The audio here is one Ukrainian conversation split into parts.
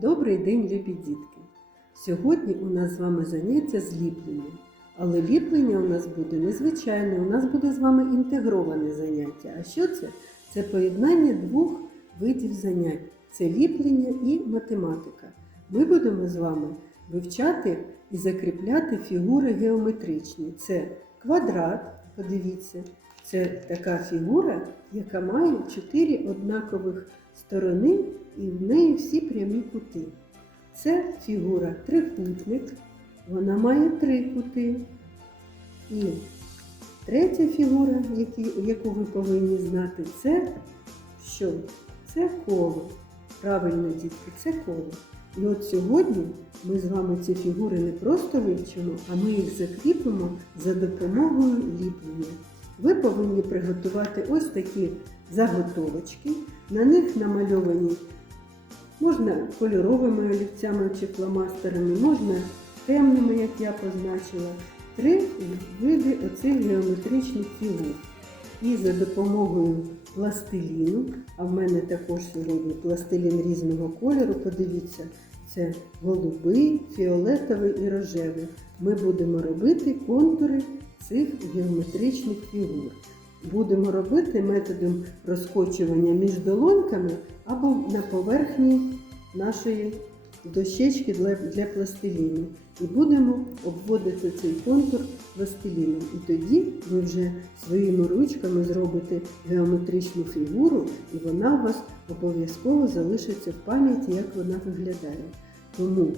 Добрий день, любі дітки! Сьогодні у нас з вами заняття з ліплення. Але ліплення у нас буде незвичайне, у нас буде з вами інтегроване заняття. А що це? Це поєднання двох видів занять: це ліплення і математика. Ми будемо з вами вивчати і закріпляти фігури геометричні. Це квадрат, подивіться, це така фігура, яка має чотири однакових сторони і в неї всі прямі кути. Це фігура трикутник, вона має три кути. І третя фігура, яку ви повинні знати, це що? Це коло. Правильно, дітки, це коло. І от сьогодні ми з вами ці фігури не просто вивчимо, а ми їх закріпимо за допомогою ліплення. Ви повинні приготувати ось такі заготовочки. На них намальовані можна кольоровими олівцями чи фломастерами, можна темними, як я позначила, три види оцих геометричних фігур. І за допомогою пластиліну, а в мене також сьогодні пластилін різного кольору, подивіться, це голубий, фіолетовий і рожевий. Ми будемо робити контури цих геометричних фігур. Будемо робити методом розкочування між долоньками або на поверхні нашої дощечки для, для пластиліну. І будемо обводити цей контур пластиліном. І тоді ви вже своїми ручками зробите геометричну фігуру, і вона у вас обов'язково залишиться в пам'яті, як вона виглядає. Тому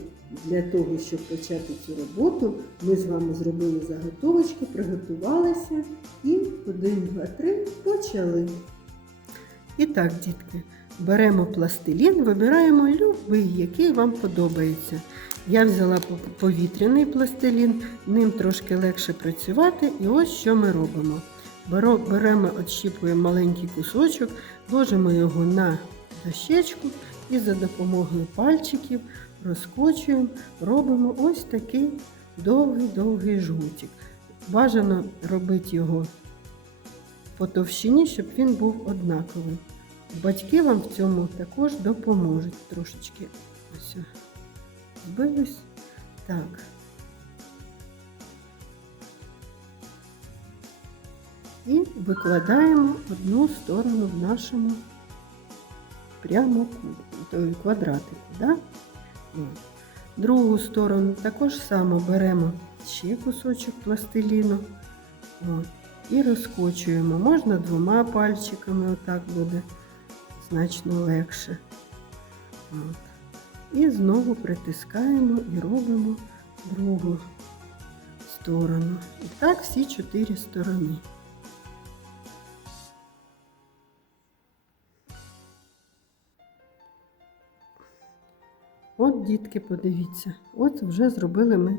для того, щоб почати цю роботу, ми з вами зробили заготовочки, приготувалися і один, два, три почали. І так, дітки, беремо пластилін, вибираємо любий, який вам подобається. Я взяла повітряний пластилін, ним трошки легше працювати. І ось що ми робимо. Беремо, відщіпуємо маленький кусочок, ложимо його на дощечку і за допомогою пальчиків розкочуємо, робимо ось такий довгий-довгий жгутик. Бажано робити його по товщині, щоб він був однаковий. Батьки вам в цьому також допоможуть трошечки. Ось збились. Так. І викладаємо одну сторону в нашому прямокутнику, квадратику. Да? Другу сторону також само беремо ще кусочок пластиліну от, і розкочуємо. Можна двома пальчиками, отак буде значно легше. От. І знову притискаємо і робимо другу сторону. І так всі чотири сторони. От, дітки, подивіться, от вже зробили ми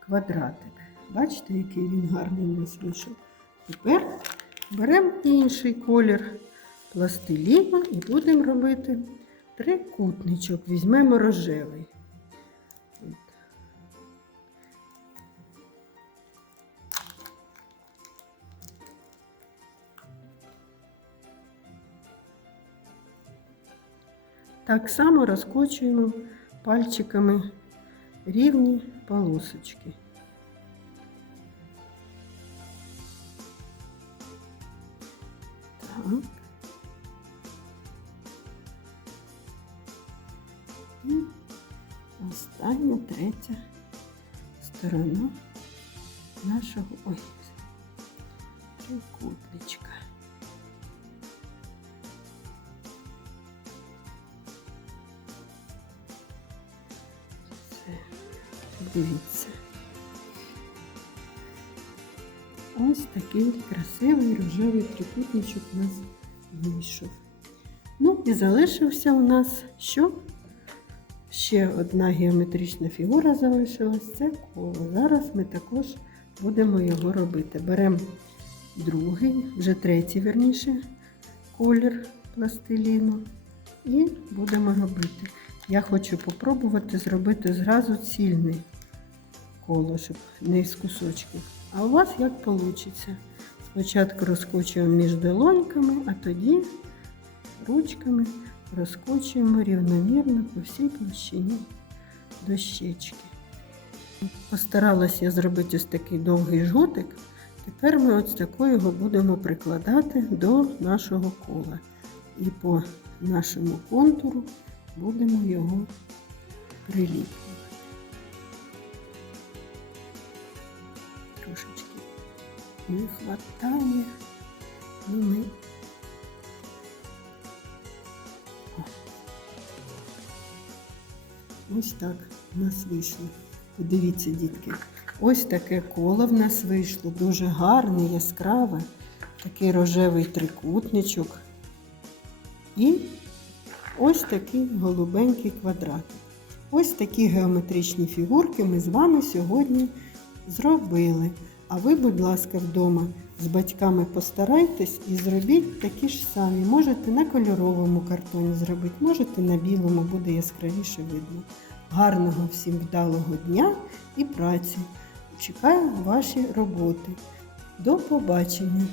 квадратик. Бачите, який він гарний у нас вийшов. Тепер беремо інший колір пластиліну і будемо робити трикутничок. Візьмемо рожевий. Так само розкочуємо пальчиками рівні полосочки. Так. І остання третя сторона нашого ой, трикутничка. Дивіться. Ось такий красивий рожевий трикутничок у нас вийшов. Ну і залишився у нас що? Ще одна геометрична фігура залишилась це коло. Зараз ми також будемо його робити. Беремо другий, вже третій, верніше, колір пластиліну і будемо робити. Я хочу попробувати зробити зразу цільне коло, щоб не з кусочків. А у вас як вийде? Спочатку розкочуємо між долоньками, а тоді ручками розкочуємо рівномірно по всій площині дощечки. Постаралася я зробити ось такий довгий жгутик. Тепер ми ось такою його будемо прикладати до нашого кола. І по нашому контуру будемо його приліплювати. Не хватає, ну ми Ось так в нас вийшло. Подивіться, дітки. Ось таке коло в нас вийшло, дуже гарне, яскраве, такий рожевий трикутничок. І ось такий голубенький квадратик. Ось такі геометричні фігурки ми з вами сьогодні зробили. А ви, будь ласка, вдома з батьками постарайтесь і зробіть такі ж самі. Можете на кольоровому картоні зробити, можете на білому, буде яскравіше видно. Гарного всім вдалого дня і праці. Чекаю ваші роботи. До побачення!